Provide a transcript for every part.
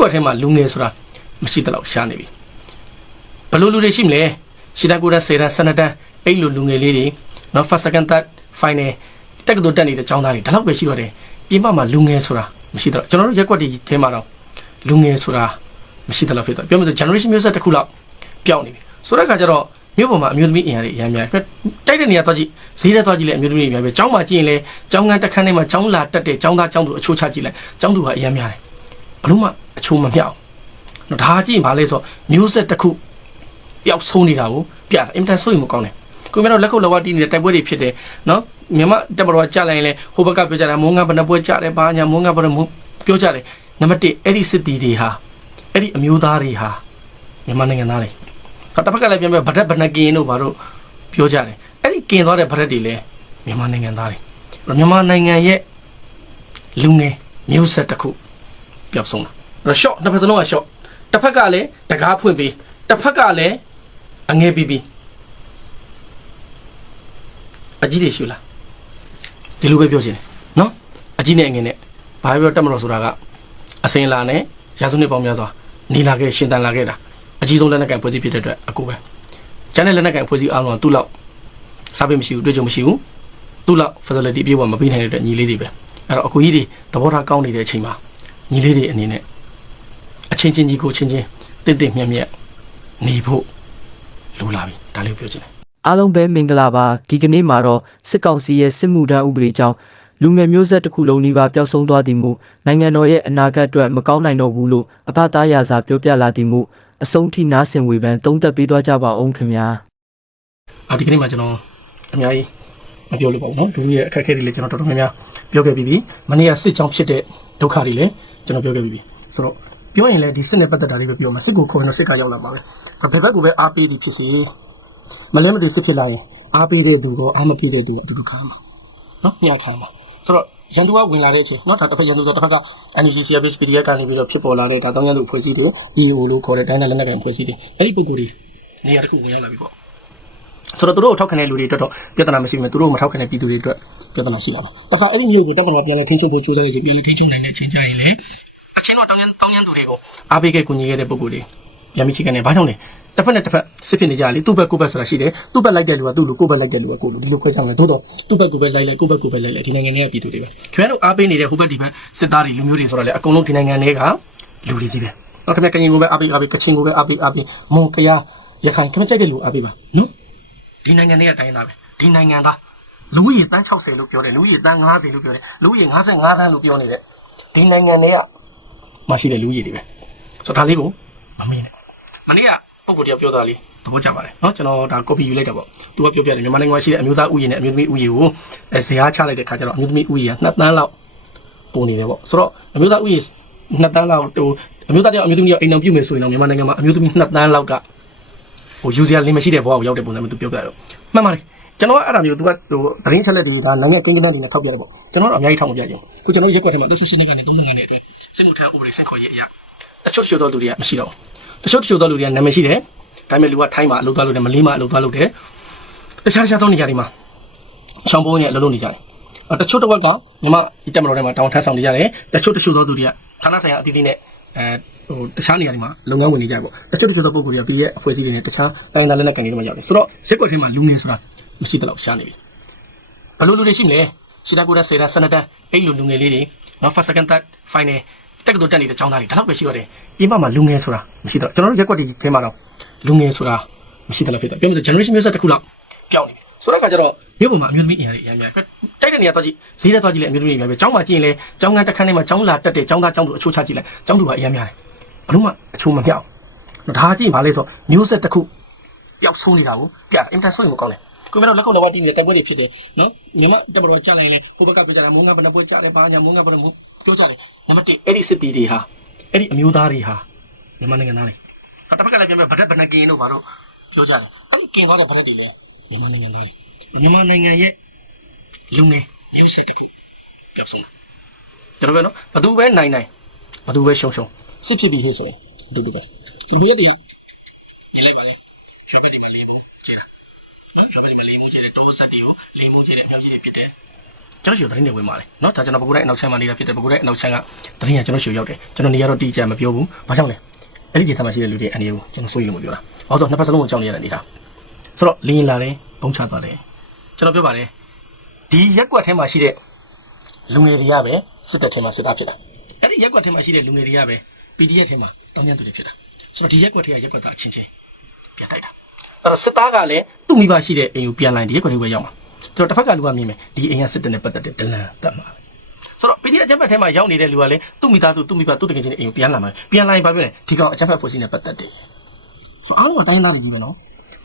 ကွက်ထဲမှာလူငယ်ဆိုတာမရှိတလောက်ရှားနေပြီဘယ်လိုလူတွေရှိမလဲရှီတာကိုရဆေရဆနတန်အဲ့လိုလူငယ်လေးတွေနော် first second third final တက်ကတူတက်နေတဲ့ចောင်းသားတွေဒါတော့ပဲရှိတော့တယ်ပြင်ပမှာလူငယ်ဆိုတာမရှိတော့ကျွန်တော်တို့ရက်ကွက်တွေထဲမှာတော့လူငယ်ဆိုတာမရှိတလောက်ဖြစ်တော့ပြောမယ်ဆို generation မျိုးဆက်တစ်ခုလောက်ပျောက်နေပြီဆိုတဲ့အခါကျတော့မြို့ပေါ်မှာအမျိုးသမီးအင်အားတွေအများများပဲတိုက်တဲ့နေရာသွားကြည့်ဈေးထဲသွားကြည့်လဲအမျိုးသမီးတွေအများပဲចောင်းမှာကြည့်ရင်လဲចောင်းကန်းတစ်ခန်းထဲမှာចောင်းလာတက်တဲ့ចောင်းသားចောင်းသူအချိုးချကြည့်လိုက်ចောင်းသူကအများများတယ်ဘလို့မှ အချိုးမမြောက်နော်ဒါကြည့်ရင်ဗာလဲဆိုမျိုးဆက်တစ်ခုပျောက်ဆုံးနေတာကိုပြတာအင်တန်ဆိုရင်မကောင်းတယ်ကိုမြတ်တော့လက်ခုပ်လက်ဝါးတီးနေတဲ့တိုက်ပွဲတွေဖြစ်တယ်နော်မြန်မာတက်ဘတော်ကြာလိုက်ရင်လဲဟိုဘက်ကပြောကြတာမုံငါဘယ်နှပွဲကြာတယ်ဘာညာမုံငါဘယ်နှပြောကြတယ်နံပါတ်1အဲ့ဒီစစ်တီတွေဟာအဲ့ဒီအမျိုးသားတွေဟာမြန်မာနိုင်ငံသားတွေတော့တစ်ဖက်ကလည်းပြန်ပြဗဒက်ဗနကင်းတို့ဘာတို့ပြောကြတယ်အဲ့ဒီကင်သွားတဲ့ဗဒက်တွေလည်းမြန်မာနိုင်ငံသားတွေအဲ့တော့မြန်မာနိုင်ငံရဲ့လူငယ်မျိုးဆက်တစ်ခုပျောက်ဆုံးတာ အဲ့တော့ short တစ်ဖက်စလုံးက short တစ်ဖက်ကလည်းတကားဖွင့်ပြီးတစ်ဖက်ကလည်းအငယ်ပြီးပြီးအကြီးတွေရှူလားဒီလိုပဲပြောချင်တယ်နော်အကြီးနဲ့အငယ်နဲ့ဘာပဲပြောတက်မလို့ဆိုတာကအစင်လာနဲ့ရာစုနှစ်ပေါင်းများစွာနေလာခဲ့ရှင်တန်လာခဲ့တာအကြီးဆုံးလက်နက်ကင်ဖွဲ့စည်းဖြစ်တဲ့အတွက်အကူပဲကျန်တဲ့လက်နက်ကင်ဖွဲ့စည်းအားလုံးကသူ့လောက်စားပေးမရှိဘူးတွေ့ကြုံမရှိဘူးသူ့လောက် facility အပြည့်အဝမပေးနိုင်တဲ့အတွက်ညီလေးတွေပဲအဲ့တော့အကူကြီးတွေသဘောထားကောင်းနေတဲ့အချိန်မှာညီလေးတွေအနေနဲ့ အချင်းချင်းကြီးကိုချင်းချင်းတင့်တင့်မြတ်မြတ်နေဖို့လိုလာပြီဒါလေးကိုပြောချင်တယ်အားလုံးပဲမင်္ဂလာပါဒီကနေ့မှာတော့စစ်ကောင်စီရဲ့စစ်မှုထမ်းဥပဒေကြောင့်လူငယ်မျိုးဆက်တစ်ခုလုံးနှိပါပျောက်ဆုံးသွားသည်မို့နိုင်ငံတော်ရဲ့အနာဂတ်အတွက်မကောင်းနိုင်တော့ဘူးလို့အဖသားရာစာပြောပြလာသည်မို့အဆုံးထိနားဆင်ဝေဖန်သုံးသပ်ပေးသွားကြပါအောင်ခင်ဗျာအာဒီကနေ့မှာကျွန်တော်အများကြီးမပြောလို့ပေါ့နော်လူရဲ့အခက်အခဲတွေလည်းကျွန်တော်တော်တော်များများပြောခဲ့ပြီးပြီမနေ့ကစစ်ကြောင်းဖြစ်တဲ့ဒုက္ခတွေလည်းကျွန်တော်ပြောခဲ့ပြီးပြီဆိုတော့ ပြောရင်လည်းဒီစစ်နဲ့ပတ်သက်တာလေးပဲပြောမှာစစ်ကိုခေါ်ရင်တော့စစ်ကရောက်လာမှာပဲဘယ်ဘက်ကိုပဲအားပေးသည်ဖြစ်စေမလဲမသိစစ်ဖြစ်လာရင်အားပေးတဲ့သူကောအားမပေးတဲ့သူကအတူတူခံမှာနော်ညခံမှာဆိုတော့ရန်သူကဝင်လာတဲ့အချိန်နော်ဒါတစ်ဖက်ရန်သူဆိုတော့တစ်ဖက်က NUG CRPH PDF ကနေပြီးတော့ဖြစ်ပေါ်လာတဲ့ဒါတောင်းရလို့ဖွဲ့စည်းတယ် EO လို့ခေါ်တဲ့တိုင်းနယ်လက်နက်ကန်ဖွဲ့စည်းတယ်အဲ့ဒီပုံကိုယ်တွေနေရာတစ်ခုဝင်ရောက်လာပြီပေါ့ဆိုတော့သူတို့ကိုထောက်ခံတဲ့လူတွေအတွက်တော့ပြဿနာမရှိဘူးသူတို့ကိုမထောက်ခံတဲ့ပြည်သူတွေအတွက်ပြဿနာရှိလာမှာတခါအဲ့ဒီမျိုးကိုတပ်မတော်ကပြန်လဲထိန်းချုပ်ဖို့ကြိုးစားခဲ့ချင်ပြန်လဲထိန်းချုပ်နိုင်တဲ့အချိန်ကြရင်လေအ ချင်းတော့တောင်းရန်တောင်းရန်သူတွေကိုအားပေးခဲ့ကူညီခဲ့တဲ့ပုံကိုယ်တွေပြန်ပြီးချိကနေဘာကြောင့်လဲတစ်ဖက်နဲ့တစ်ဖက်စစ်ဖြစ်နေကြလေသူ့ဘက်ကိုယ့်ဘက်ဆိုတာရှိတယ်သူ့ဘက်လိုက်တဲ့လူကသူ့လူကိုယ့်ဘက်လိုက်တဲ့လူကကိုယ့်လူဒီလိုခွဲခြားမယ်သို့တော့သူ့ဘက်ကိုယ့်ဘက်လိုက်လိုက်ကိုယ့်ဘက်ကိုယ့်ဘက်လိုက်လိုက်ဒီနိုင်ငံတွေကပြည်သူတွေပဲခင်ဗျားတို့အားပေးနေတဲ့ဟိုဘက်ဒီဘက်စစ်သားတွေလူမျိုးတွေဆိုတော့လေအကုန်လုံးဒီနိုင်ငံတွေကလူတွေကြီးပဲတော့ခင်ဗျာကရင်ကိုပဲအားပေးအားပေးကချင်ကိုပဲအားပေးအားပေးမွန်ကရရခိုင်ခင်ဗျာကြိုက်တဲ့လူအားပေးပါနော်ဒီနိုင်ငံတွေကအတိုင်းသားပဲဒီနိုင်ငံသားလူဦးရေတန်း60လို့ပြောတယ်လူဦးရေတန်း90လို့ပြောတယ်လူဦးရေ55တန်းလို့ပြောနေတဲ့ဒီနိုင်ငံတွေက မရှိတဲ့လူဦးရေတွေပဲဆိုတော့ဒါလေးကိုမမေ့နဲ့မနေ့ကပုံကိုတယောက်ပြောတာလေးသဘောကျပါတယ်เนาะကျွန်တော်ဒါ copy ယူလိုက်တာပေါ့သူကပြောပြတယ်မြန်မာနိုင်ငံမှာရှိတဲ့အမျိုးသားဥယျာဉ်နဲ့အမျိုးသမီးဥယျာဉ်ကိုအဲဇရာချလိုက်တဲ့ခါကျတော့အမျိုးသမီးဥယျာဉ်က2တန်းလောက်ပုံနေတယ်ပေါ့ဆိုတော့အမျိုးသားဥယျာဉ်2တန်းလောက်ဟိုအမျိုးသားတယောက်အမျိုးသမီးရောအိမ်အောင်ပြုတ်မယ်ဆိုရင်တော့မြန်မာနိုင်ငံမှာအမျိုးသမီး2တန်းလောက်က ဟိုယူဇာလင်းမရှိတဲ့ဘဝကိုရောက်တဲ့ပုံစံမျိုးသူပြောပြတော့မှန်ပါတယ် ကျွန်တော်ကအဲ့ဒါမျိုးသူကဟိုသတင်းချက်လက်တွေဒါနိုင်ငံကိန်းကနန်းတွေနဲ့ထောက်ပြတယ်ပေါ့ကျွန်တော်တို့အများကြီးထောက်မပြကြဘူးခုကျွန်တော်ရက်ကွက်ထဲမှာ38နှစ်ကနေ35နှစ်အတွက်စစ်မှုထမ်းဥပဒေစင့်ခေါ်ရေးအရာတချို့တချို့သောလူတွေကမရှိတော့ဘူးတချို့တချို့သောလူတွေကနာမည်ရှိတယ်ဒါပေမဲ့လူကထိုင်းမှာအလုပ်သွားလုပ်တယ်မလေးမှာအလုပ်သွားလုပ်တယ်တခြားတခြားသောနေရာတွေမှာရှောင်းပုံးနဲ့အလုပ်လုပ်နေကြတယ်တချို့တစ်ဝက်ကညီမဒီတက်မတော်ထဲမှာတောင်းထမ်းဆောင်နေကြတယ်တချို့တချို့သောသူတွေကဌာနဆိုင်ရာအသီးသီးနဲ့အဲဟိုတခြားနေရာတွေမှာလုပ်ငန်းဝင်နေကြပေါ့တချို့တချို့သောပုဂ္ဂိုလ်တွေကပြည်ရဲ့အဖွဲ့အစည်းတွေနဲ့တခြားတိုင်းသားလက်နက်ကန်တွေမှာရောက်တယ်ဆိုတော့ရက်ကွက်ထဲမှာလူငယ်ဆိုတာ မရှိတော့ရှားနေပြီဘယ်လိုလူတွေရှိမလဲရှီတာကိုရဆေရာဆနတန်အဲ့လိုလူငယ်လေးတွေနော် first second third final တက်ကတူတက်နေတဲ့ចောင်းသားတွေဒါတော့ပဲရှိတော့တယ်အိမ်မှာလူငယ်ဆိုတာမရှိတော့ကျွန်တော်တို့ရက်ကွက်တွေထဲမှာတော့လူငယ်ဆိုတာမရှိတော့ဖြစ်တော့ပြောမယ်ဆို generation မျိုးဆက်တစ်ခုလောက်ပျောက်နေပြီဆိုတော့အခါကျတော့မြို့ပေါ်မှာအမျိုးသမီးအင်အားတွေအများများတိုက်တဲ့နေရာသွားကြည့်ဈေးထဲသွားကြည့်လဲအမျိုးသမီးအများပဲចောင်းမှာကြည့်ရင်လဲចောင်းကန်းတစ်ခန်းထဲမှာចောင်းလာတက်တဲ့ចောင်းသားចောင်းသူအချိုးချကြည့်လိုက်ចောင်းသူကအများများတယ်ဘလို့မှအချိုးမမြောက်ဘူးဒါကြည့်ရင်ဘာလဲဆိုမျိုးဆက်တစ်ခုပျောက်ဆုံးနေတာကိုပြတာအင်တာဆိုရင်မကောင်းလဲ ကိုမတော်လက်ကုပ်လက်ဝါတီးနေတဲ့တိုက်ပွဲတွေဖြစ်တယ်နော်မြန်မာတက်မတော်ကြာလိုက်လဲဟိုဘက်ကပြောကြတယ်မုံငါဘယ်နှပွဲကြာလဲဘာညာမုံငါဘယ်နှမပြောကြတယ်နံပါတ်1အဲ့ဒီစစ်တီတွေဟာအဲ့ဒီအမျိုးသားတွေဟာမြန်မာနိုင်ငံသားတွေတစ်ဖက်ကလည်းပြောမယ်ဗဒက်ဗနကင်းတို့ဘာလို့ပြောကြတယ်အဲ့ဒီကင်းသွားတဲ့ဗဒက်တွေလည်းမြန်မာနိုင်ငံသားတွေမြန်မာနိုင်ငံရဲ့လူငယ်မျိုးဆက်တစ်ခုပျောက်ဆုံးတယ်ဒါပဲနော်ဘသူပဲနိုင်နိုင်ဘသူပဲရှုံရှုံစစ်ဖြစ်ပြီးဟေ့ဆိုရင်အတူတူပဲဒီလိုရက်တွေကဒီလိုက်ပါလေရွှေဘက်ဒီမှာလေးပေါ့ကျေတာ နော်ပြောမယ်မလိမ်မှုကျ တဲ့တောဆက်တွေကိုလိမ်မှုကျတဲ့မြောက်ကြီးတွေဖြစ်တဲ့ ကျွန်တော်ရှိသတင်းတွေဝင်ပါတယ်เนาะဒါကျွန်တော်ဘကူတိုင်းအနောက်ချမ်းမှာနေတာဖြစ်တယ်ဘကူတိုင်းအနောက်ချမ်းကသတင်းကကျွန်တော်ရှိရောက်တယ်ကျွန်တော်နေရာတော့တိကျမပြောဘူးဘာကြောင့်လဲအဲ့ဒီဒေသမှာရှိတဲ့လူတွေအနေကိုကျွန်တော်စိုးရိမ်လို့မပြောတာဘာလို့နှစ်ဖက်စလုံးကိုကြောက်နေရတဲ့နေတာဆိုတော့လင်းလာတယ်ပုံချသွားတယ်ကျွန်တော်ပြောပါတယ်ဒီရက်ကွက်ထဲမှာရှိတဲ့လူငယ်တွေကပဲစစ်တပ်ထဲမှာစစ်သားဖြစ်တာအဲ့ဒီရက်ကွက်ထဲမှာရှိတဲ့လူငယ်တွေကပဲ PDF ထဲမှာတောင်းတသူတွေဖြစ်တာဆိုတော့ဒီရက်ကွက်ထဲကရက်ကွက်ကအချင်းချင်းပြန်တိုက်တာအဲ့တော့စစ်သားကလည်း သူ့မိဘရှိတဲ့အိမ်ကိုပြန်လာရင်ဒီရက်ကွက်ထဲကိုရောက်မှာကျွန်တော်တစ်ဖက်ကလူကမြင်မယ်ဒီအိမ်ကစစ်တပ်နဲ့ပတ်သက်တဲ့ဒလန်တတ်မှာဆိုတော့ PDF အကြမ်းဖက်ထဲမှာရောက်နေတဲ့လူကလည်းသူ့မိသားစုသူ့မိဘသူ့တကယ်ချင်းတဲ့အိမ်ကိုပြန်လာမှာပြန်လာရင်ဘာဖြစ်လဲဒီကောင်အကြမ်းဖက်ဖွဲ့စည်းနဲ့ပတ်သက်တယ်ဆိုအားလုံးကတိုင်းသားတွေကြီးပဲနော်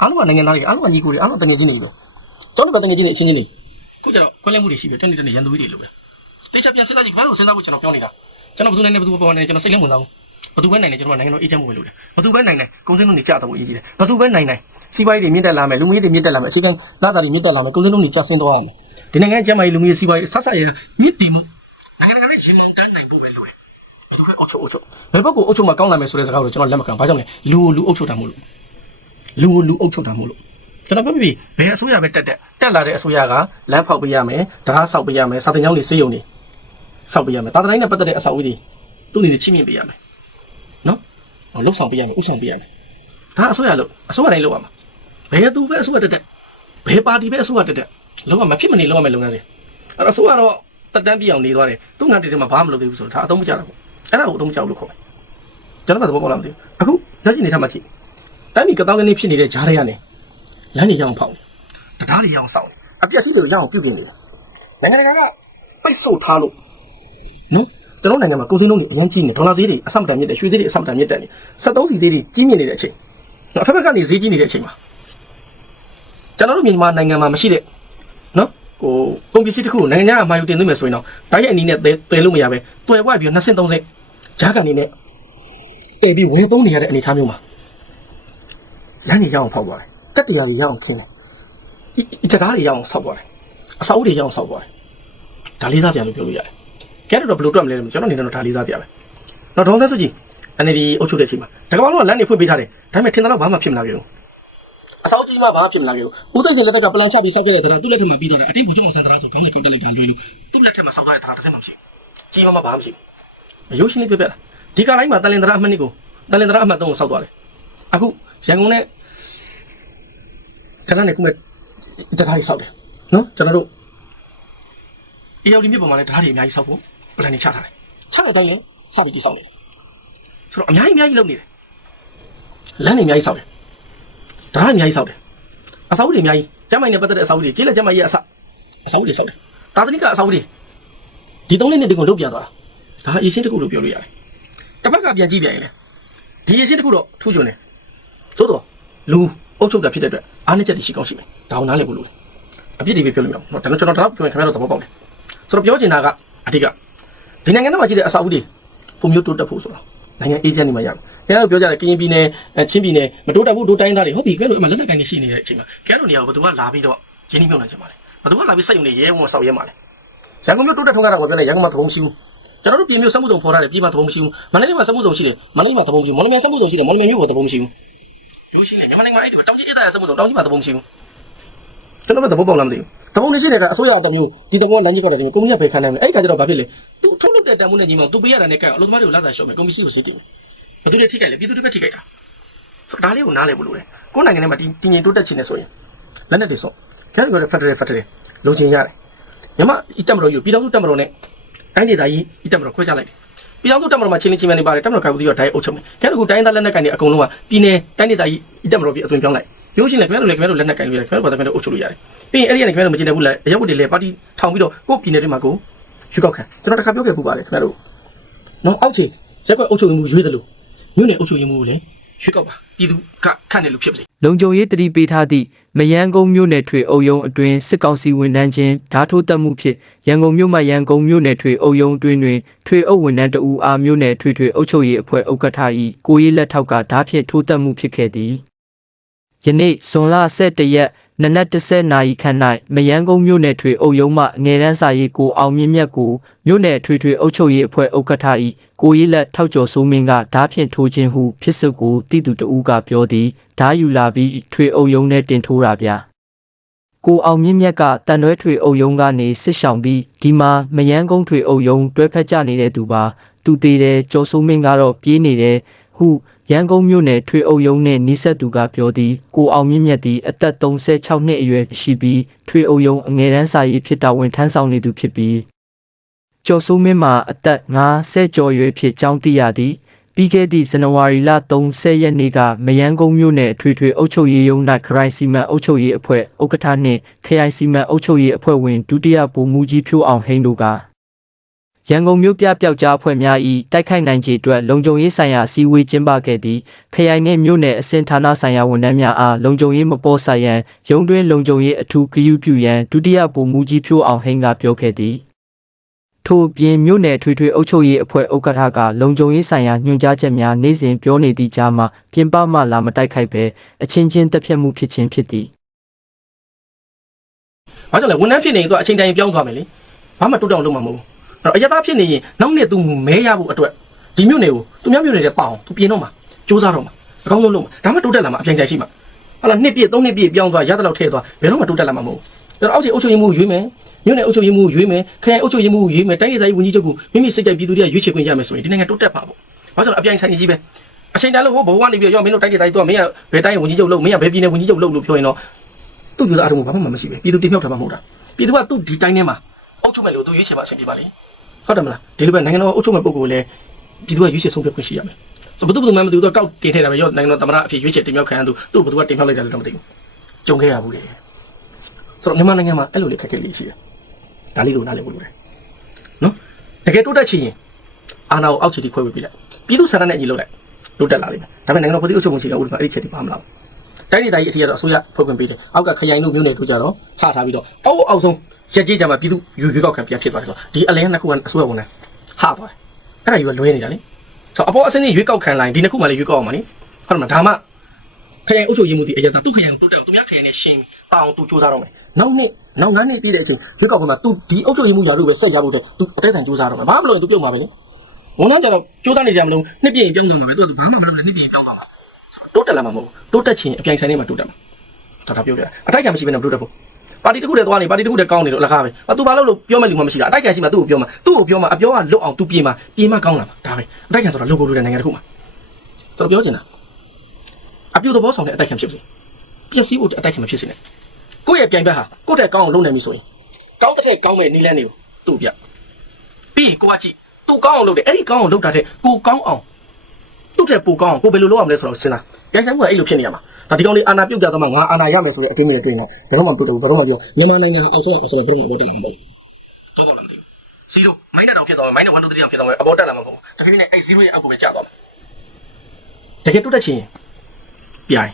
အားလုံးကနိုင်ငံသားတွေအားလုံးကညီကိုတွေအားလုံးတကယ်ချင်းတွေပဲကျွန်တော်တို့ပဲတကယ်ချင်းတွေအချင်းချင်းတွေခုကျတော့ခွဲလဲမှုတွေရှိပြီတနေ့တနေ့ရန်သူကြီးတွေလိုပဲတေချာပြန်စဉ်းစားကြည့်ဘာလို့စဉ်းစားဖို့ကျွန်တော်ပြောနေတာကျွန်တော်ဘယ်သူနိုင်နေဘယ်သူပေါ်နေကျွန်တော်စိတ်လည်းမဝင်စားဘူး ဘယ်သူပဲနိုင်နေကျွန်တော်နိုင်ငံတော်အေးချမ်းမှုပဲလို့တယ်ဘယ်သူပဲနိုင်နေကုန်စည်နှုန်းတွေကျတော့အရေးကြီးတယ်ဘယ်သူပဲနိုင်နေစီးပွားရေးတွေမြင့်တက်လာမယ်လူမျိုးရေးတွေမြင့်တက်လာမယ်အခြေခံလာစားတွေမြင့်တက်လာမယ်ကုန်စည်နှုန်းတွေကျဆင်းသွားရမယ်ဒီနိုင်ငံကျန်းမာရေးလူမျိုးရေးစီးပွားရေးဆက်ဆက်ရမြင့်တည်မှုနိုင်ငံတကာနဲ့ရှင်မောင်တန်းနိုင်ဖို့ပဲလိုတယ်ဘယ်သူပဲအုပ်ချုပ်အုပ်ချုပ်ဘယ်ဘက်ကိုအုပ်ချုပ်မှကောင်းလာမယ်ဆိုတဲ့စကားကိုကျွန်တော်လက်မခံဘာကြောင့်လဲလူကိုလူအုပ်ချုပ်တာမို့လို့လူကိုလူအုပ်ချုပ်တာမို့လို့ကျွန်တော်ပြောပြပြီဘယ်အစိုးရပဲတက်တက်တက်လာတဲ့အစိုးရကလမ်းဖောက်ပေးရမယ်ဓာတ်ဆောက်ပေးရမယ်စာတင်ကျောင်းတွေစေယုံတွေဆောက်ပေးရမယ်တာတိုင်းနဲ့ပတ်သက်တဲ့အဆောက်အဦတွေသူ့အနေနဲ့ချင်းမြင့်ပေးရမယ် နော်လှုပ်ဆောင်ပေးရမယ်ဥဆောင်ပေးရမယ်ဒါအစိုးရလို့အစိုးရတိုင်းလုပ်ရမှာဘယ်သူပဲအစိုးရတက်တက်ဘယ်ပါတီပဲအစိုးရတက်တက်လုံးဝမဖြစ်မနေလုံးဝမယ်လုပ်ငန်းစဉ်အဲ့တော့အစိုးရတော့တက်တန်းပြအောင်နေသွားတယ်သူ့ငါတေတေမှာဘာမှမလုပ်သေးဘူးဆိုတော့ဒါအသုံးမကျတာပေါ့အဲ့ဒါကိုအသုံးမကျဘူးလို့ခေါ်တယ်ကျွန်တော်ကသဘောပေါက်လားမသိဘူးအခုလက်ရှိနေထားမှကြည့်တိုင်းပြည်ကတောင်းကနေဖြစ်နေတဲ့ဂျားတွေကနေလမ်းတွေရအောင်ဖောက်တယ်တရားတွေရအောင်စောင့်တယ်အပြက်စီးတွေကိုရအောင်ပြုပြင်နေတယ်နိုင်ငံတကာကပိတ်ဆို့ထားလို့နော် ကျွန်တော်နိုင်ငံမှာကုန်စည်နှုန်းတွေအရင်ကြီးနေဒေါ်လာဈေးတွေအဆမတန်မြင့်တယ်ရွှေဈေးတွေအဆမတန်မြင့်တယ်73စီဈေးတွေကြီးမြင့်နေတဲ့အချိန်အဖက်ဖက်ကနေဈေးကြီးနေတဲ့အချိန်မှာကျွန်တော်တို့မြန်မာနိုင်ငံမှာမရှိတဲ့နော်ဟိုကုန်ပစ္စည်းတစ်ခုကိုနိုင်ငံခြားကမှာယူတင်သွင်းမယ်ဆိုရင်တော့ဒါရဲ့အနည်းနဲ့တဲတဲလို့မရပဲတွယ်ဝပြီးတော့20 30ဂျားကန်နေနဲ့တဲပြီးဝယ်သုံးနေရတဲ့အနေအထားမျိုးမှာလမ်းတွေရအောင်ဖောက်သွားတယ်တက်တရားတွေရအောင်ခင်းတယ်ဒီတကားတွေရအောင်ဆောက်သွားတယ်အစာအုပ်တွေရအောင်ဆောက်သွားတယ်ဒါလေးစားစရာလို့ပြောလို့ရတယ် ကဲတော့ဘယ်လိုတွက်မလဲလို့ကျွန်တော်နေတော့ဒါလေးစားစရာပဲတော့ဒေါင်းသက်စုကြည့်အနေဒီအုပ်ချုပ်တဲ့အချိန်မှာတကဘာလုံးကလမ်းတွေဖွင့်ပေးထားတယ်ဒါပေမဲ့ထင်တယ်တော့ဘာမှဖြစ်မလာခဲ့ဘူးအစောကြီးမှဘာမှဖြစ်မလာခဲ့ဘူးဦးသိန်းစင်လက်ထက်ကပလန်ချပြီးဆောက်ခဲ့တဲ့တရားသူ့လက်ထက်မှာပြီးတော့တယ်အတင်းဘုံချုံအောင်ဆန်တရားဆိုခေါင်းနဲ့ကောက်တက်လိုက်တာလွယ်လို့သူ့လက်ထက်မှာဆောက်ထားတဲ့တရားတစ်စက်မှမရှိဘူးကြီးမှမဘာမှမရှိဘူးရုပ်ရှင်လေးပြပြလားဒီကလိုင်းမှာတလင်တရားအမှတ်နှစ်ကိုတလင်တရားအမှတ်သုံးကိုဆောက်သွားတယ်အခုရန်ကုန်နဲ့ကနန်းနဲ့ကုမဲ့တရားကြီးဆောက်တယ်နော်ကျွန်တော်တို့အေယော်ဒီမြစ်ပေါ်မှာလည်းတရားတွေအများကြီးဆောက်ဖို့ ပလန်တွေချထားတယ်ချတဲ့အတိုင်းလည်းစပြီးတည်ဆောက်နေတယ်ဆိုတော့အများကြီးအများကြီးလုပ်နေတယ်လမ်းတွေအများကြီးဆောက်တယ်တရားတွေအများကြီးဆောက်တယ်အဆောက်အဦတွေအများကြီးကျမ်းမိုင်နဲ့ပတ်သက်တဲ့အဆောက်အဦတွေကျေးလက်ကျမ်းမိုင်ရဲ့အစအဆောက်အဦတွေဆောက်တယ်တာသနိကအဆောက်အဦတွေဒီသုံးလေးနှစ်တကုံလုပ်ပြသွားတာဒါအရေးရှင်းတစ်ခုလို့ပြောလို့ရတယ်တစ်ဖက်ကပြန်ကြည့်ပြန်ရင်လေဒီအရေးရှင်းတစ်ခုတော့ထူးချွန်တယ်သို့တော့လူအုပ်ချုပ်တာဖြစ်တဲ့အတွက်အားနည်းချက်တွေရှိကောင်းရှိမယ်ဒါကိုနားလည်ဖို့လိုတယ်အပြစ်တွေပဲပြောလို့မရဘူးเนาะဒါပေမဲ့ကျွန်တော်တော့ပြောရင်ခင်ဗျားတို့သဘောပေါက်တယ်ဆိုတော့ပြောချင်တာကအဓိက ဒီနိုင်ငံထဲမှာရှိတဲ့အဆောက်အဦတွေပုံမျိုးတိုးတက်ဖို့ဆိုတော့နိုင်ငံအေဂျင့်တွေမှာရမယ်ခင်ဗျားတို့ပြောကြတယ်ကရင်ပြည်နယ်အဲချင်းပြည်နယ်မတိုးတက်ဘူးတိုးတိုင်းသားတွေဟုတ်ပြီခင်ဗျားတို့အမှလက်နက်ကိုင်နေရှိနေတဲ့အချိန်မှာခင်ဗျားတို့နေရာကိုဘယ်သူကလာပြီးတော့ရင်းနှီးမြှုပ်နှံချင်ပါလဲဘယ်သူကလာပြီးစိတ်ုံနေရဲဝံဆောက်ရဲမှာလဲရန်ကုန်မြို့တိုးတက်ထွန်းကားတာကိုပြောနေရန်ကုန်မှာသဘုံမရှိဘူးကျွန်တော်တို့ပြည်မျိုးစက်မှုစုံဖော်ထားတယ်ပြည်မှာသဘုံမရှိဘူးမန္တလေးမှာစက်မှုစုံရှိတယ်မန္တလေးမှာသဘုံမရှိဘူးမော်လမြိုင်စက်မှုစုံရှိတယ်မော်လမြိုင်မြို့ပေါ်သဘုံမရှိဘူးရိုးရှင်းတယ်မြန်မာနိုင်ငံမှာအဲ့ဒီတောင်ကြီးအေးတာစက်မှုစုံတောင်ကြီးမှာသဘုံမရှိဘူး ကျွန်တော်တို့သဘောပေါက်လားမသိဘူးသဘုံနေရှိတယ်ကအစိုးရအတော်မျိုးဒီသဘောလမ်းကြီးပတ်တယ်ဒီကုမ္ပဏီကပဲခံနိုင်တယ်အဲ့ဒီကကြတော့ဘာဖြစ်လဲသူထုတ်လုပ်တဲ့တန်ဖိုးနဲ့ညီမသူပေးရတာနဲ့ကဲအလုပ်သမားတွေကိုလာစားရှော့မယ်ကုမ္ပဏီစီကိုစိတ်တင်မယ်ဘယ်သူတွေထိခိုက်လဲပြည်သူတွေပဲထိခိုက်တာဆိုတော့ဒါလေးကိုနားလည်ဖို့လိုတယ်ကိုယ်နိုင်ငံထဲမှာတည်ငြိမ်တိုးတက်ခြင်းနဲ့ဆိုရင်လက်နဲ့တွေစော့ခဲပြောတဲ့ federal federal လိုချင်ရတယ်ညီမဤတက်မတော်ယူပြည်တော်စုတက်မတော်နဲ့တိုင်းဒေသကြီးဤတက်မတော်ခွဲခြားလိုက်တယ်ပြည်တော်စုတက်မတော်မှာချင်းချင်းချင်းနေပါတယ်တက်မတော်ကဘူးတီရောဒိုင်အုပ်ချုပ်မယ်ခဲအခုတိုင်းသားလက်နက်ကန်တွေအကုန်လုံးကပြည်နယ်တိုင်းဒေသကြီးဤတက်မတော်ပြည်အသွင်ပြောင်းလိုက် ရိုးရှင်းလေခင်ဗျားတို့လည်းခင်ဗျားတို့လက်နက်ကန်လို့ရတယ်ခင်ဗျားတို့ဘာသာခင်ဗျားတို့အုပ်ချုပ်လို့ရတယ်ပြီးရင်အဲ့ဒီကနေခင်ဗျားတို့မကျင်တဲ့ဘူးလားအရက်ဝတ်တွေလည်းပါတီထောင်ပြီးတော့ကိုယ့်ပြည်နယ်တွေမှာကိုရွေးကောက်ခံကျွန်တော်တခါပြောခဲ့ပူပါတယ်ခင်ဗျားတို့နော်အောက်ခြေရက်ကွက်အုပ်ချုပ်မှုရွေးတယ်လို့မြို့နယ်အုပ်ချုပ်မှုကိုလည်းရွေးကောက်ပါပြည်သူကခန့်တယ်လို့ဖြစ်ပါစေလုံခြုံရေးတတိပေးထားသည့်မယန်းကုန်းမြို့နယ်ထွေအုပ်ရုံးအတွင်စစ်ကောင်စီဝန်ထမ်းချင်းဓာတ်ထိုးတက်မှုဖြင့်ရန်ကုန်မြို့မှရန်ကုန်မြို့နယ်ထွေအုပ်ရုံးအတွင်တွင်ထွေအုပ်ဝန်ထမ်းတဦးအားမြို့နယ်ထွေထွေအုပ်ချုပ်ရေးအဖွဲ့ဥက္ကဋ္ဌ၏ကိုရေးလက်ထောက်ကဓာတ်ဖြင့်ထိုးတက်မှုဖြစ်ခဲ့သည် ယနေ့ဇွန်လ17ရက်နနက်10နာရီခန့်၌မယန်းကုန်းမြို့နယ်ထွေအုပ်ရုံးမှငယ်တန်းစာရေးကိုအောင်မြင့်မြတ်ကိုမြို့နယ်ထွေထွေအုပ်ချုပ်ရေးအဖွဲ့ဥက္ကဋ္ဌ၏ကိုရေးလက်ထောက်ကျော်စိုးမင်းကဓာတ်ဖြင့်ထိုးခြင်းဟုဖြစ်စုကိုတည်သူတဦးကပြောသည်ဓာတ်ယူလာပြီးထွေအုပ်ရုံးနဲ့တင်ထိုးတာဗျာကိုအောင်မြင့်မြတ်ကတန်ရွဲထွေအုပ်ယုံကနေစစ်ဆောင်ပြီးဒီမှာမယန်းကုန်းထွေအုပ်ယုံတွဲဖက်ကြနေတဲ့သူပါသူသေးတယ်ကျော်စိုးမင်းကတော့ပြေးနေတယ်ဟု ရန်ကုန်မြို့နယ်ထွေအုပ်ယုံနဲ့နီးစပ်သူကပြောသည်ကိုအောင်မြင့်မြတ်သည်အသက်36နှစ်အရွယ်ရှိပြီးထွေအုပ်ယုံအငယ်တန်းစာရေးဖြစ်တာဝန်ထမ်းဆောင်နေသူဖြစ်ပြီးကျော်စိုးမင်းမှာအသက်50ကျော်ရွယ်ဖြစ်ကြောင်းသိရသည်ပြီးခဲ့သည့်ဇန်နဝါရီလ30ရက်နေ့ကမယန်းကုန်းမြို့နယ်ထွေထွေအုပ်ချုပ်ရေးရုံး၌ခရိုင်စီမံအုပ်ချုပ်ရေးအဖွဲ့ဥက္ကဋ္ဌနှင့်ခရိုင်စီမံအုပ်ချုပ်ရေးအဖွဲ့ဝင်ဒုတိယဗိုလ်မှူးကြီးဖြိုးအောင်ဟိန်းတို့က ရန်ကုန်မြို့ပြပျောက်ကြားအဖွဲ့များ၏တိုက်ခိုက်နိုင်ခြေအတွက်လုံခြုံရေးဆိုင်ရာအစည်းအဝေးကျင်းပခဲ့သည်ခရိုင်နှင့်မြို့နယ်အဆင့်ဌာနဆိုင်ရာဝန်ထမ်းများအားလုံခြုံရေးမပေါ်ဆိုင်ရန်ရုံးတွင်းလုံခြုံရေးအထူးဂရုပြုရန်ဒုတိယဗိုလ်မှူးကြီးဖြိုးအောင်ဟိန်းကပြောခဲ့သည်ထို့ပြင်မြို့နယ်ထွေထွေအုပ်ချုပ်ရေးအဖွဲ့ဥက္ကဋ္ဌကလုံခြုံရေးဆိုင်ရာညွှန်ကြားချက်များနေ့စဉ်ပြောနေသည့်ကြားမှာပြင်ပမှလာမတိုက်ခိုက်ပဲအချင်းချင်းတက်ဖြတ်မှုဖြစ်ခြင်းဖြစ်သည်။ဘာကြောင့်လဲဝန်ထမ်းဖြစ်နေရင်သူကအချိန်တိုင်းပြောင်းသွားမယ်လေ။ဘာမှတိုးတောင်လုပ်မှာမဟုတ်ဘူး။ အဲ့တော့အရသာဖြစ်နေရင်နောက်နေ့သူမဲရဖို့အတွက်ဒီမြို့နယ်ကိုသူများမြို့နယ်တဲ့ပအောင်သူပြင်တော့မှာစူးစမ်းတော့မှာအကောင်းဆုံးလုပ်မှာဒါမှတိုးတက်လာမှာအပြိုင်ဆိုင်ရှိမှာဟာလာနှစ်ပြည့်သုံးနှစ်ပြည့်ပြောင်းသွားရတဲ့လောက်ထည့်သွားဘယ်တော့မှတိုးတက်လာမှာမဟုတ်ဘူး။အဲ့တော့အောက်ခြေအုပ်ချုပ်ရေးမှုရွေးမယ်မြို့နယ်အုပ်ချုပ်ရေးမှုရွေးမယ်ခရိုင်အုပ်ချုပ်ရေးမှုရွေးမယ်တိုင်းဒေသကြီးဝန်ကြီးချုပ်ကမိမိစိတ်ကြိုက်ပြည်သူတွေကရွေးချယ်ခွင့်ရမယ်ဆိုရင်ဒီနိုင်ငံတိုးတက်ပါပေါ့။ဘာကြောင့်လဲအပြိုင်ဆိုင်ကြီးပဲအချိန်တန်လို့ဟိုဘဝကနေပြီးရောမင်းတို့တိုင်းဒေသကြီးတော့မင်းကဘယ်တိုင်းဝန်ကြီးချုပ်လုပ်မင်းကဘယ်ပြည်နယ်ဝန်ကြီးချုပ်လုပ်လို့ပြောရင်တော့သူ့ယူသားအထုံးဘာမှမရှိပဲပြည်သူတင်မြောက်ထားမှာမဟုတ်တာပြည်သူကသူ့ဒီတိုင်းထဲမှာအုပ်ချုပ်မဲ့လို့သူရွေးချယ်ပါအဆင်ပြေပါလေ ဟုတ်တယ်မလားဒီလိုပဲနိုင်ငံတော်အုပ်ချုပ်မဲ့ပုံကိုလည်းပြည်သူကရွေးချယ်ဆုံးဖြတ်ခွင့်ရှိရမယ်ဆိုဘယ်သူဘယ်သူမှမသိဘူးတော့ကောက်တင်ထည့်တာပဲရောနိုင်ငံတော်သမ္မတအဖြစ်ရွေးချယ်တင်မြောက်ခံရသူသူ့ဘယ်သူကတင်မြောက်လိုက်တယ်လည်းတော့မသိဘူးကြုံခဲ့ရဘူးလေဆိုတော့မြန်မာနိုင်ငံမှာအဲ့လိုလေးခက်ခဲလေးရှိတယ်ဒါလေးလိုနားလည်ဖို့လိုတယ်နော်တကယ်တိုးတက်ချင်ရင်အာဏာကိုအောက်ခြေထိခွဲဝေပေးလိုက်ပြည်သူစာရနဲ့ညီလုပ်လိုက်တိုးတက်လာလိမ့်မယ်ဒါပေမဲ့နိုင်ငံတော်ပြည်သူ့အုပ်ချုပ်မှုရှိတဲ့ဥပဒေမှာအဲ့ဒီချက်တွေပါမလာဘူးတိုင်းဒေသကြီးအထီးကတော့အစိုးရဖွဲ့ခွင့်ပေးတယ်။အောက်ကခရိုင်တို့မြို့နယ်တို့ကြတော့ထထားပြီးတော့အောက်အောက်ဆုံး ရက်ကြီးကြမှာပြည်သူရွေရွေးကောက်ခံပြန်ဖြစ်သွားတယ်ဆိုတော့ဒီအလဲနှစ်ခုကအစိုးရဝန်ထမ်းဟသွားတယ်။အဲ့ဒါယူကလွဲနေတာလေ။ဆိုတော့အပေါ်အစင်းကြီးရွေးကောက်ခံလိုက်ဒီနှစ်ခုမှလည်းရွေးကောက်အောင်ပါနိ။ဟုတ်တယ်မလားဒါမှခရိုင်အုပ်ချုပ်ရေးမှုဒီအရင်ကသူ့ခရိုင်ကိုတိုးတက်အောင်သူများခရိုင်နဲ့ရှင်းပအောင်သူစူးစမ်းတော့မယ်။နောက်နှစ်နောက်ငန်းနှစ်ပြည့်တဲ့အချိန်ရွေးကောက်ခံမှာသူဒီအုပ်ချုပ်ရေးမှုရာတို့ပဲဆက်ရဖို့တဲ့သူအသက်ဆိုင်စူးစမ်းတော့မယ်။ဘာမှမလုပ်ရင်သူပြုတ်မှာပဲလေ။ဝန်ထမ်းကြတော့ကြိုးစားနေကြမလို့နှစ်ပြည့်ရင်ပြောင်းသွားမှာပဲသူကဘာမှမလုပ်နဲ့နှစ်ပြည့်ရင်ပြောင်းသွားမှာ။တိုးတက်လာမှာမဟုတ်ဘူး။တိုးတက်ချင်အပြိုင်ဆိုင်ထဲမှာတိုးတက်မှာ။ဒါဒါပြောပြတာအတိုက်ခံမရှိဘဲနဲ့ဘလို့တက်ဖို့ ပါတီတစ်ခုတည်းသွားနေပါတီတစ်ခုတည်းကောင်းနေတော့အလကားပဲအတူပါလို့လို့ပြောမဲ့လူမှမရှိတာအတိုက်ခံရှိမှသူ့ကိုပြောမှသူ့ကိုပြောမှအပြောကလွတ်အောင်သူပြေမှပြေမှကောင်းလာမှာဒါပဲအတိုက်ခံဆိုတာလူကိုလူတဲ့နိုင်ငံတစ်ခုမှာဆိုတော့ပြောချင်တာအပြုတ်သဘောဆောင်တဲ့အတိုက်ခံဖြစ်ပြီပျက်စီးဖို့အတိုက်ခံမဖြစ်စေနဲ့ကိုယ့်ရဲ့ပြိုင်ဘက်ဟာကိုယ့်တဲ့ကောင်းအောင်လုပ်နိုင်ပြီဆိုရင်ကောင်းတဲ့ကောင်းမဲ့နီးလန်းတွေကိုသူ့ပြပြီးရင်ကိုကကြည့်သူကောင်းအောင်လုပ်တယ်အဲ့ဒီကောင်းအောင်လုပ်တာတဲ့ကိုကောင်းအောင်သူ့တဲ့ပိုကောင်းအောင်ကိုဘယ်လိုလုပ်ရမလဲဆိုတော့စဉ်းစား ရန်ဆိုင်မှုကအဲ့လိုဖြစ်နေရမှာဒါဒီကောင်လေးအာနာပြုတ်ကြတော့မှငါအာနာရမယ်ဆိုတဲ့အတွေ့အမြင်တွေတွေ့နေဘယ်တော့မှပြုတ်တယ်ဘယ်တော့မှပြောမြန်မာနိုင်ငံအောက်ဆုံးအောက်ဆုံးဘယ်တော့မှဘောတက်လာမှာမဟုတ်ဘူးတော့တော့လည်းမသိဘူးဇီရိုမိုင်းနဲ့တော့ဖြစ်သွားမယ်မိုင်းနဲ့1 2 3ဖြစ်သွားမယ်အဘောတက်လာမှာမဟုတ်ဘူးတကယ်နဲ့အဲ့ဇီရိုရဲ့အောက်ကိုပဲကျသွားမယ်တကယ်တိုးတက်ချင်ပြိုင်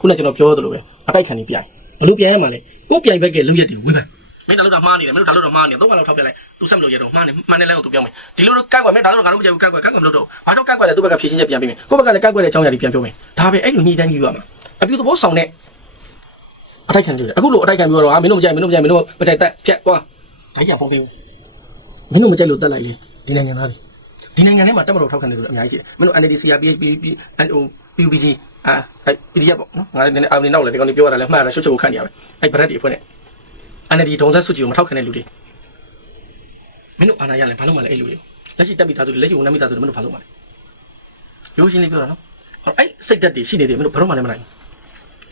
ခုနကကျွန်တော်ပြောသလိုပဲအတိုက်ခံနေပြိုင်ဘလို့ပြိုင်ရမှာလဲကိုပြိုင်ဘက်ကလုံရက်တွေဝေးပန်း မင်းဒါလို့တော့မှားနေတယ်မင်းတို့ဒါလို့တော့မှားနေတယ်တော့ကတော့ထောက်ပြလိုက်သူဆက်မလို့ရတော့မှားနေမှန်တယ်လဲကိုသူပြောမယ်ဒီလိုတော့ကတ်ကွက်မင်းဒါလို့တော့ငါတို့မကြိုက်ဘူးကတ်ကွက်ကတ်ကွက်မလို့တော့ဘာတော့ကတ်ကွက်လဲသူ့ဘက်ကဖြည့်ရှင်းချက်ပြန်ပေးမယ်ကိုဘက်ကလည်းကတ်ကွက်တဲ့အကြောင်းအရာတွေပြန်ပြောမယ်ဒါပဲအဲ့လိုညှိတန်းကြီးရမှာအပြုသဘောဆောင်တဲ့အတိုက်ခံကြည့်တယ်အခုလိုအတိုက်ခံပြီးတော့ဟာမင်းတို့မကြိုက်မင်းတို့မကြိုက်မင်းတို့မကြိုက်တက်ဖြတ်သွားဒါကြီးကဖော်ပေးဘူးမင်းတို့မကြိုက်လို့တက်လိုက်လေဒီနိုင်ငံသားတွေဒီနိုင်ငံထဲမှာတက်မတော်ထောက်ခံနေလို့အများကြီးရှိတယ်မင်းတို့ NLD CRPH NO PUBG အာအဲ့ PDF ပေါ့နော်ငါလည်းနည်းနည်းအောင်းနေနောက်လေဒီကောင်တွေပြောရတာလဲမှားရတာရှုပ်ချုပ်ကိုခန့်နေရပဲအဲ့ဗရက်တွေအဖွဲ့နဲ့ NLD ဒုံဆက်စုကြည်ကိုမထောက်ခံတဲ့လူတွေမင်းတို့အာဏာရလဲဘာလို့မှလဲအဲ့လူတွေလက်ရှိတက်ပြီးသားဆိုလက်ရှိဝန်ထမ်းပြီးသားဆိုမင်းတို့ဘာလို့မှလဲရိုးရှင်းလေးပြောတာနော်အဲ့စိတ်တက်တွေရှိနေတယ်မင်းတို့ဘာလို့မှလည်းမနိုင်ဘူး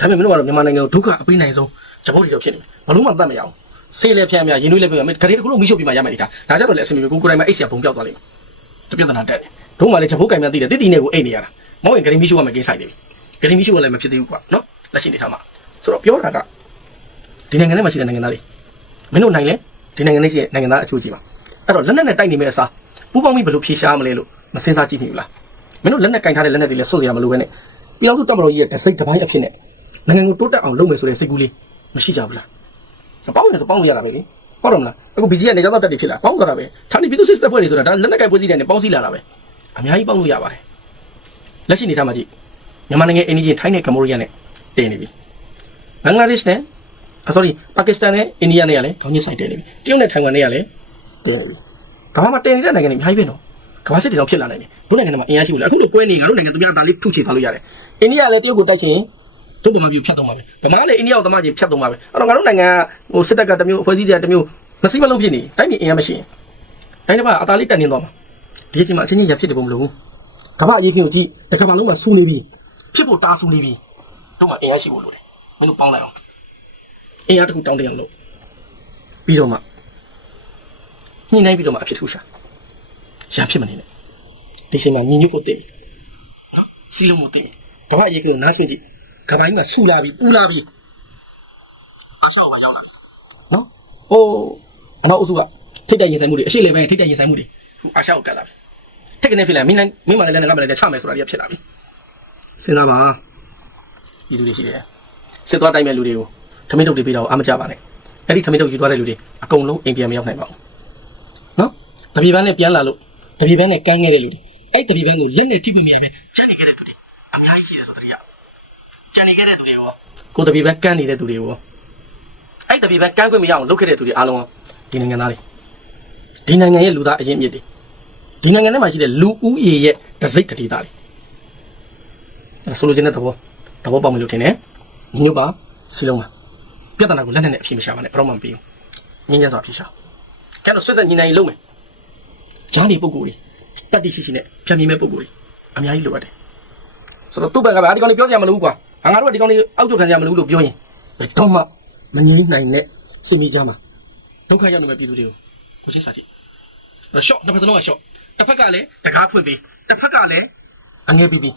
ဒါပေမဲ့မင်းတို့ကတော့မြန်မာနိုင်ငံကိုဒုက္ခအပိနိုင်ဆုံးဂျပန်တွေတော့ဖြစ်နေဘလို့မှတတ်မရအောင်ဆေးလည်းဖြန့်မြရင်နွေးလည်းပြရမယ်ဂရေတစ်ခုလုံးမိရှုပ်ပြီးမှရမယ်ဒီတာဒါကြတော့လည်းအစင်မြေကိုကိုယ်တိုင်မှအိတ်ဆရာဘုံပြောက်သွားလိမ့်မယ်တပြဿနာတက်တယ်တို့မှလည်းဂျပန်ကင်မြသိတယ်တိတိနဲ့ကိုအိတ်နေရတာမောင်ရင်ဂရေမိရှုပ်ရမယ်ကိစ္စဆိုင်နေပြီဂရေမိရှုပ်ကလည်းမဖြစ်သေးဘူးကွာနော်လက်ရှိနေထားမှာဆိုတော့ပြောတာက ဒီနိုင်ငံထဲမှာရှိတဲ့နိုင်ငံသားတွေမင်းတို့နိုင်လဲဒီနိုင်ငံလေးရှိတဲ့နိုင်ငံသားအချို့ကြီးပါအဲ့တော့လက်နက်နဲ့တိုက်နေမယ့်အစားပူပေါင်းပြီးဘယ်လိုဖြေရှားမလဲလို့မစင်စားကြည့်မိဘူးလားမင်းတို့လက်နက်ကင်ထားတဲ့လက်နက်တွေလည်းစွန့်စရာမလိုပဲနဲ့ပြည်တော်စုတပ်မတော်ကြီးရဲ့တစိတ်တစ်ပိုင်းအဖြစ်နဲ့နိုင်ငံကိုတိုးတက်အောင်လုပ်မယ်ဆိုတဲ့စိတ်ကူးလေးမရှိကြဘူးလားပေါင်းနေဆိုပေါင်းလို့ရတာပဲလေဟုတ်တယ်မလားအခု BG ကနေကတော့တက်တယ်ဖြစ်လာပေါင်းကြတာပဲဌာနေပြည်သူစစ်တပ်ဖွဲ့တွေဆိုတာဒါလက်နက်ကင်ဖွဲ့စည်းတဲ့နဲ့ပေါင်းစည်းလာတာပဲအများကြီးပေါင်းလို့ရပါတယ်လက်ရှိနေထားမှာကြည့်မြန်မာနိုင်ငံအိန္ဒိယထိုင်းနဲ့ကမ္ဘောဒီးယားနဲ့တည်နေပြီဘင်္ဂလားဒေ့ရှ်နဲ့ 啊，sorry，ပါကစ္စတန်နဲ့အိန္ဒိယနဲ့ကလည်းခေါင်းကြီးဆိုင်တဲနေပြီတရုတ်နဲ့ထိုင်ဝမ်နဲ့ကလည်းတဲနေပြီကမ္ဘာမှာတဲနေတဲ့နိုင်ငံတွေအများကြီးပဲနော်ကမ္ဘာစစ်တွေတော့ဖြစ်လာနိုင်တယ်တို့နိုင်ငံတွေမှာအင်အားရှိဘူးလေအခုလိုပွဲနေငါတို့နိုင်ငံသူများအသာလေးထုချေထားလို့ရတယ်အိန္ဒိယလည်းတရုတ်ကိုတိုက်ချင်တို့ဗမာပြည်ကိုဖြတ်တော့မှာပဲဗမာကလည်းအိန္ဒိယကိုသမားကြီးဖြတ်တော့မှာပဲအဲ့တော့ငါတို့နိုင်ငံကဟိုစစ်တပ်ကတစ်မျိုးအဖွဲ့အစည်းတွေကတစ်မျိုးမစိမလုံးဖြစ်နေတိုင်းပြည်အင်အားမရှိရင်တိုင်းတစ်ပါအသာလေးတက်နေတော့မှာဒီအချိန်မှာအချင်းချင်းရဖြစ်တယ်ဘုံမလို့ကမ္ဘာအရေးခင်းကိုကြည့်တစ်ကမ္ဘာလုံးမှာစူနေပြီဖြစ်ဖို့တားစူနေပြီတို့မှအင်အားရှိဖို့လိုတယ်မင်းတို့ပေါင်းလိုက်အောင် အင်အားတစ်ခုတောင်းတရအောင်လို့ပြီးတော့မှညှိနှိုင်းပြီးတော့မှအဖြစ်တစ်ခုရှာရဖြစ်မနေနဲ့ဒီအချိန်မှာညီညွတ်ဖို့တည်ပြီစီလုံးဖို့တည်ပြီကမ္ဘာအရေးခင်းကိုနားဆွင့်ကြည့်ကမ္ဘာကြီးမှာဆူလာပြီပူလာပြီအရှောက်မှာရောက်လာပြီနော်ဟိုအနောက်အုပ်စုကထိတ်တဲ့ရင်ဆိုင်မှုတွေအရှိလေပိုင်းထိတ်တဲ့ရင်ဆိုင်မှုတွေအခုအရှောက်တက်လာပြီထိတ်ကနေဖြစ်လာမင်းလည်းမင်းမလည်းလည်းငါမလည်းလည်းချမယ်ဆိုတာကြီးဖြစ်လာပြီစဉ်းစားပါဒီလူတွေရှိတယ်စစ်သွားတိုင်းမဲ့လူတွေကို ထမင်းတုပ်တွေပေးတာကိုအမကြပါနဲ့အဲ့ဒီထမင်းတုပ်ယူသွားတဲ့လူတွေအကုန်လုံးအိမ်ပြန်မရောက်နိုင်ပါဘူးနော်တပြေပန်းနဲ့ပြန်လာလို့တပြေပန်းနဲ့ကန်းခဲ့တဲ့လူတွေအဲ့တပြေပန်းကိုလက်နဲ့ထိပ်ပြမြရမယ်ချန်နေခဲ့တဲ့သူတွေအများကြီးရှိတယ်ဆိုတဲ့တရားချန်နေခဲ့တဲ့သူတွေကိုကိုတပြေပန်းကန်းနေတဲ့သူတွေကိုအဲ့တပြေပန်းကန်းခွင့်မရအောင်လုပ်ခဲ့တဲ့သူတွေအားလုံးဒီနိုင်ငံသားတွေဒီနိုင်ငံရဲ့လူသားအရင်မြစ်တွေဒီနိုင်ငံထဲမှာရှိတဲ့လူဦးရေရဲ့တစိတ်တတိသားတွေအဲ့ဆိုလိုချင်တဲ့သဘောသဘောပေါက်မယ်လို့ထင်တယ်ညီညွတ်ပါစီလုံးပါ ပြဿနာကိုလက်နဲ့နဲ့အဖြေမရှာပါနဲ့ဘယ်တော့မှမပြီးဘူးငင်းကြစွာအဖြေရှာကျန်တော့ဆွတ်ဆက်ညီနိုင်လုံးမယ်ဂျားနေပုံကိုယ်တွေတတ်တိရှိရှိနဲ့ဖြတ်မိမဲ့ပုံကိုယ်တွေအများကြီးလိုအပ်တယ်ဆိုတော့သူ့ဘက်ကဗျာဒီကောင်လေးပြောစရာမလိုဘူးကွာငါတို့ကဒီကောင်လေးအောက်ကျခံစရာမလိုဘူးလို့ပြောရင်ဘယ်တော့မှမငြင်းနိုင်နဲ့စီမီကြမှာဒုက္ခရောက်နေမဲ့ပြည်သူတွေကိုကိုချင်းစာကြည့်အဲ့တော့ short တစ်ဖက်စလုံးက short တစ်ဖက်ကလည်းတကားဖွင့်ပြီးတစ်ဖက်ကလည်းအငယ်ပြီးပြီး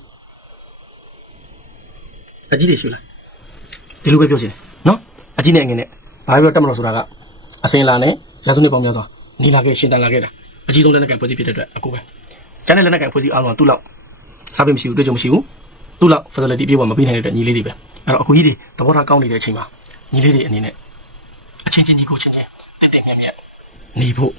အကြီးတွေရှူလိုက်ဒီလိုပဲပြောချင်တယ်နော် အကြီးနဲ့အငယ်နဲ့ဘာပြောတက်မလို့ဆိုတာကအစင်လာနဲ့ရာစုနှစ်ပေါင်းများစွာနေလာခဲ့ရှင်တန်လာခဲ့တာအကြီးဆုံးလက်နက်ကဖွဲ့စည်းဖြစ်တဲ့အတွက်အကူပဲကျန်တဲ့လက်နက်ကဖွဲ့စည်းအားလုံးကသူ့လောက်စားပေးမရှိဘူးတွေ့ကြုံမရှိဘူးသူ့လောက် facility ပြေဝမပေးနိုင်တဲ့အတွက်ညီလေးတွေပဲအဲ့တော့အကူကြီးတွေသဘောထားကောင်းနေတဲ့အချိန်မှာညီလေးတွေအနေနဲ့အချင်းချင်းညီကိုချင်းချင်းတက်တက်မြတ်မြတ်နေဖို့